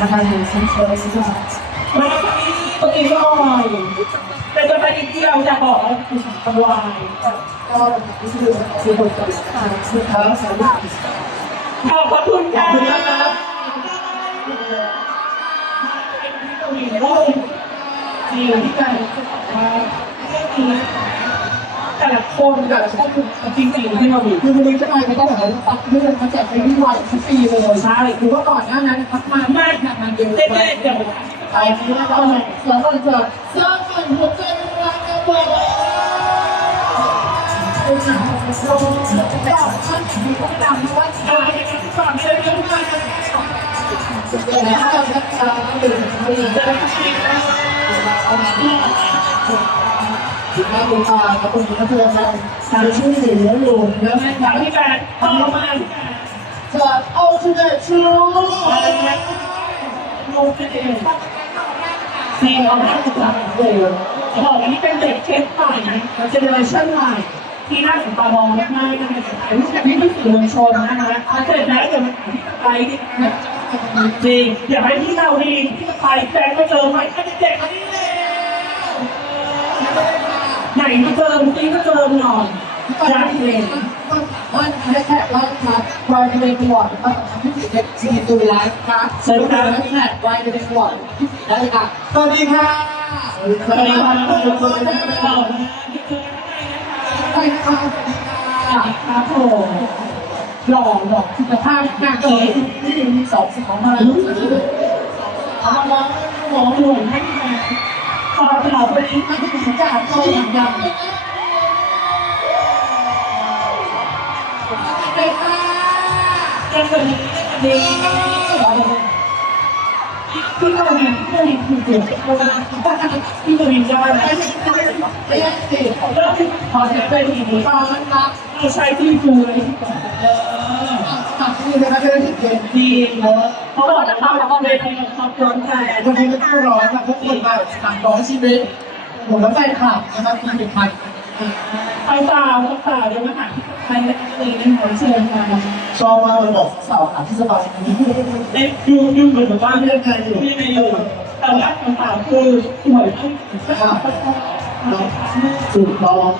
นะคะหนึ่งชิ้นเชื้อชิ้นละแล้วก็ตัวนี้ก็อร่อยแต่ตัวนี้ที่เราจะบอกว่าคืออร่อยก็นี่คือคือคนต่างลูกค้าสาวลูกขอบคุณขอค่ะบคุณนะครับจริงที่การ แต่ละคนแต่ละคนจริงๆที่เรามีคือวันนี้จะไปไม่ต้องหาตักเรื่องมาแจกเป็นที่วันทุกปีเลยใช่คือว่าก่อนหน้านั้นนะครับมาไม่ทำงานเดียวเด็ไปกๆเดี๋ยวไปที่ว่าเราแล้วก็จะสร้างฝันหัวใจรักกันเลยเป็นหนังโรงดอกท่านมีต้องดำว่าเออก่อนที่จะเริ่มงานแล้วจะทำหรือไม่จะได้ได้ชิมนะถึงแม้คุณตากับคุณก็เพื่อนกันทำชื่อเหลืออยู่เยอะอยากที่แฟนพ่อมาจะเอาชื่อได้ชื่อลงไปเองซีเอาหน้าสุดท้ายเลยบอกนี้เป็นเด็กเชฟใหม่เจเนอเรชั่นใหม่ที่น่าสนใจมองมากๆนะคะรู้จักที่เป็นสื่อมวลชนนะคะเสร็จแล้วเดี๋ยวไปจริงอย่าไปที่เราดีที่ไปแฟนก็เจอไหมถ้าเด็กๆนี่เลย ก็เจอเมื่อกี้ก็เจอหน่อยอยากเห็นว่าแค่แค่ว่าครับวายในตลอดนะครับที่ติดเด็กซีตูไลฟ์ครับเสริมการแค่วายในตลอดได้ค่ะสวัสดีค่ะสวัสดีสวัสดีครับสวัสดีค่ะค่ะครับผมหล่อหล่อคุณภาพหน้าเก๋ที่มีสองสิ่งของมาลุ้นเอามาล้างหมอหลวงให้ขอบคุณครับวันนี้ไม่ได้ถึง จากตัวอย่างดำไปค่ะยังวันนี้ดีพี่กวินพี่กวินคือเด็กพี่กวินจะมาไหนเรียนสิเริ่มขอจะเป็นอีกตอนนั้นครับใช้ที่ฟูเลยตัดที่นะครับจะได้เห็นดีเนอะเขาบอกนะครับว่าเวทีของเขาร้อนใจวันนี้ก็ต้องรอนะครับทุกคนมาสามร้อยชีวิต ผมและแฟนคลับนะครับที่เป็นพันเอาสาวสาวเดี๋ยวมาหาใครเลยนะคะเชิญมาชอบมากเลยบอกสาวขาที่สบายนี้เอ๊ะดูดูเหมือนว่าเรื่องไงอยู่ที่ไม่อยู่แต่ว่าคำถามคือสวยมากครับสุดรอง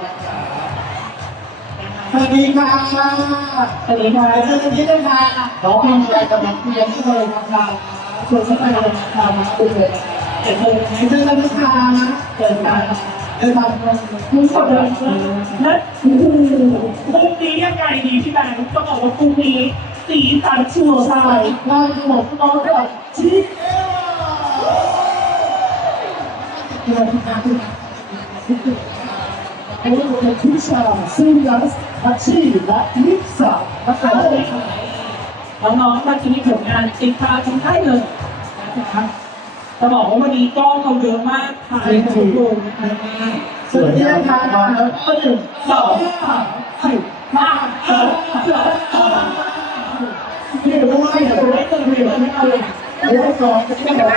สวัสดีค่ะสวัสดีค่ะเจอกันที่ได้มาน้องเป็นอะไรกับนักเรียนที่เคยทำงานชวนเข้าไปเลยทำมาเป็นเลย เดี๋ยวเธอเจอกันนะคะเดินมาเดินทางคุณสดเลยและพรุ่งนี้ยังไงดีพี่แบงค์ต้องบอกว่าพรุ่งนี้สีสันชูชาใช่ยเราจะบอกน้องด้วยชีสเดินทางที่โอ้โหทิชาซิลัสพัชชีและลิซ่านะครับน้องๆมาจะมีผลงานติดตามกันได้เลยนะครับ จะบอกว่าวันนี้กล้องเราเยอะมากถ่ายทุกคนนะคะสวัสดีค่ะแล้วก็หนึ่งสองสามสี่ห้าหกเจ็ดแปดที่รู้ให้เก้าสิบเราได้ตัวเรียนไม่เอาเลยเดี๋ยวก่อนจะได้